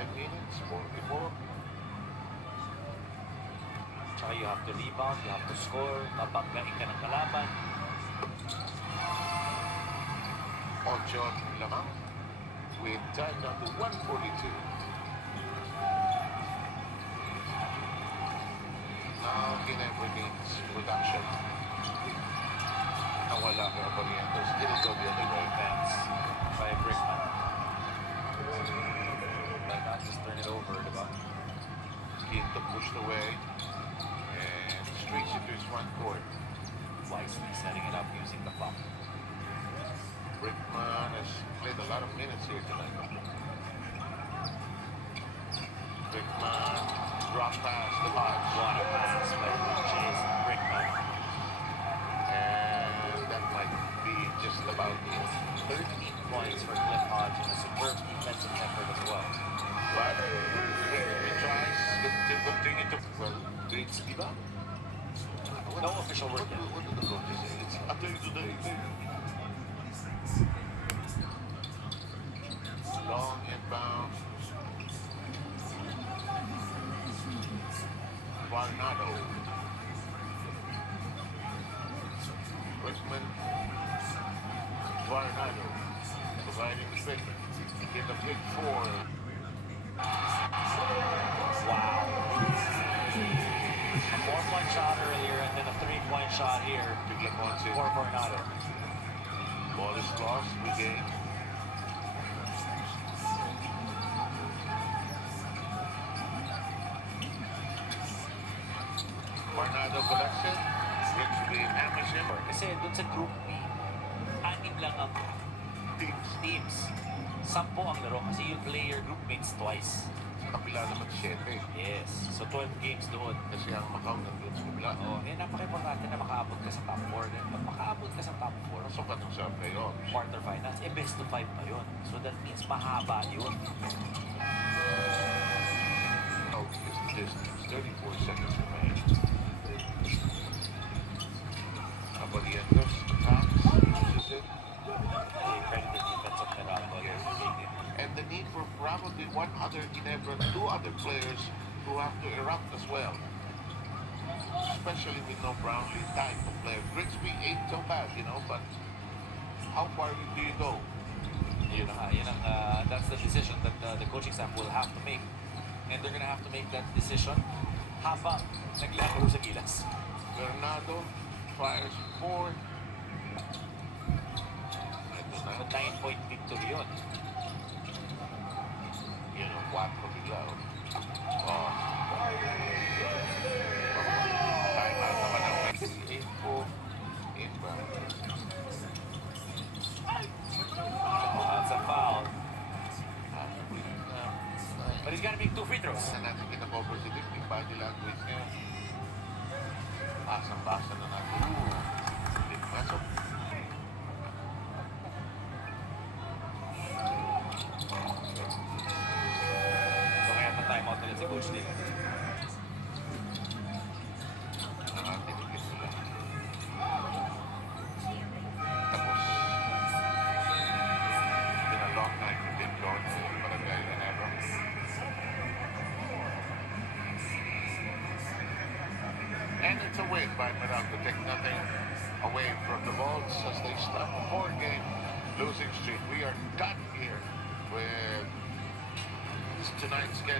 5 minutes, 44. Tsaka you have to rebound, you have to score, mabanggain ka ng kalaban. Ocho lamang with time down to 1:42. Now Ginebra gains production. Nawala ka Barrientos. It'll go the other way. Defense by Brickman. Like not just turn it over, diba? Quinto pushed away and streaks into his front court. Wisely setting it up using the pump. Brickman has played a lot of minutes here tonight. Brickman drop pass to Hodge. What a pass by Chase Brickman. And that might be just about it. 13 points for Cliff Hodge and a superb defensive effort as well. But he tries to continue to grades, di ba? No official word yet. What do the coaches say? It's a day today. Long inbound. Varnado. Brickman. Varnado. Providing pick. Get a pick 4. Wow. A 4-point shot earlier and then a 3-point shot here for Varnado. Ball is lost. Regained. Varnado collection. Gets the Amazon. Kasi dun sa Group B, 6 lang ang teams. 10 ang laro kasi you play your group mates twice. Sa kapila naman 7. Yes. So 12 games doon. Kasi ang Macau nandun sa kabila. Napaka-importante na makaabot ka sa top 4. Then pag makaabot ka sa top 4, Pasok ka sa playoffs. quarterfinals, best of 5 pa yun. So that means mahaba yun. Out is the distance. 34 seconds remain. Abarientos attacks, uses it. They credit the defense of Meralco here for taking it. And the need for probably one other Ginebra, 2 other players who have to erupt as well. Especially with no Brownlee type of player. Grigsby ain't so bad, but how far do you go? That's the decision that the coaching staff will have to make. And they're gonna have to make that decision habang naglalaro sa gilas. Bernardo fires 4. Ito na. So 9-point victory yun. 4 bigla. Oh. Time out naman ang 8-4 inbound. That's a foul. But he's gotta make 2 free throws. Saan natin kinakover si Dick, yung body language niya. Pasang-basa na natin. Dick, masok. So kaya pa time out ulit si Coach Dick. Tinigil nila. Tapos, been a long night for Dick going to Barangay Ginebra. And it's a win by Meralco. Take nothing away from the Vaults as they start a 4-game losing streak. We are done here with tonight's schedule.